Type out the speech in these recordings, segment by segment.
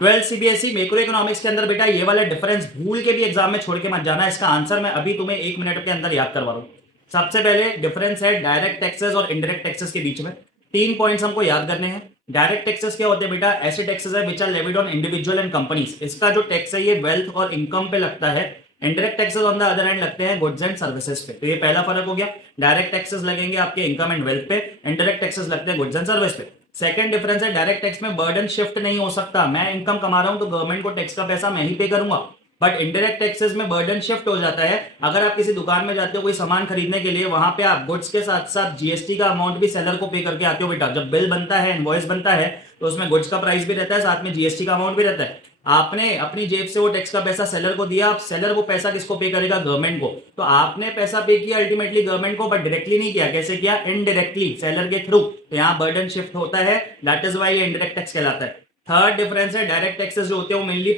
12 CBSE macro economics के अंदर बेटा ये वाला डिफरेंस भूल के भी एग्जाम में छोड़ के मत जाना। इसका आंसर मैं अभी तुम्हें 1 मिनट के अंदर याद करवा रहा हूँ। सबसे पहले डिफरेंस है डायरेक्ट टैक्सेस और इनडायरेक्ट टैक्सेस के बीच में। 3 पॉइंट्स हमको याद करने हैं। डायरेक्ट टैक्सेस क्या होते हैं बेटा? ऐसे टैक्सेस है which are levied on individual and companies. इसका जो टैक्स है ये वेल्थ और इनकम पे लगता है। Indirect taxes on the other hand लगते हैं गुड्स एंड सर्विसेज पे। तो ये पहला फर्क हो गया। डायरेक्ट टैक्सेस लगेंगे आपके इनकम एंड वेल्थ पे, इनडायरेक्ट टैक्सेस लगते हैं गुड्स एंड सर्विस पे। सेकंड डिफरेंस है डायरेक्ट टैक्स में बर्डन शिफ्ट नहीं हो सकता। मैं इनकम कमा रहा हूं तो गवर्नमेंट को टैक्स का पैसा मैं ही पे करूंगा। बट इनडायरेक्ट टैक्सेस में बर्डन शिफ्ट हो जाता है। अगर आप किसी दुकान में जाते हो कोई सामान खरीदने के लिए, वहां पे आप गुड्स के साथ साथ जीएसटी का अमाउंट भी सेलर को पे करके आते हो बेटा। जब बिल बनता है, इनवॉइस बनता है, तो उसमें गुड्स का प्राइस भी रहता है, साथ में जीएसटी का अमाउंट भी रहता है। आपने अपनी जेब से वो टैक्स का पैसा सेलर को दिया, अब सेलर वो पैसा किसको पे करेगा? गवर्नमेंट को। तो आपने पैसा पे किया अल्टीमेटली गवर्नमेंट को, बट डायरेक्टली नहीं किया। कैसे किया? इनडायरेक्टली, सेलर के थ्रू। तो यहाँ बर्डन शिफ्ट होता है, दैट इज वाई ये इनडायरेक्ट टैक्स कहलाता है। थर्ड डिफरेंस है डायरेक्ट टैक्सेस जो होते हैं वो मेनली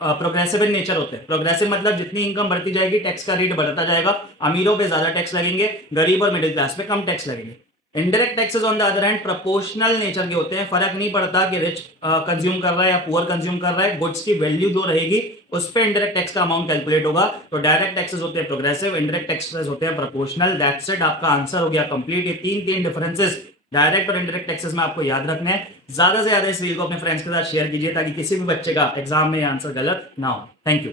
प्रोग्रेसिव इन नेचर होते हैं। प्रोग्रेसिव मतलब जितनी इनकम बढ़ती जाएगी टैक्स का रेट बढ़ता जाएगा। अमीरों पे ज्यादा टैक्स लगेंगे, गरीब और मिडिल क्लास पे कम टैक्स लगेंगे। Indirect taxes on the other hand proportional nature के होते हैं। फर्क नहीं पड़ता कि रिच कंज्यूम कर रहा है या पुअर कंज्यूम कर रहा है, गुड्स की वैल्यू जो रहेगी उस पर इनडायरेक्ट टैक्स का अमाउंट कैलकुलेट होगा। तो डायरेक्ट टैक्सेस होते हैं प्रोग्रेसिव, इनडायरेक्ट टैक्सेस होते हैं प्रोपोर्शनल। दैट्स इट, आपका आंसर हो गया कंप्लीट। ये तीन डिफरेंसेस डायरेक्ट और इनडायरेक्ट टैक्सेस में आपको याद रखना है। ज्यादा से ज्यादा इस वीडियो को अपने फ्रेंड्स के साथ शेयर कीजिए ताकि किसी भी बच्चे का एग्जाम में आंसर गलत ना हो। Thank you.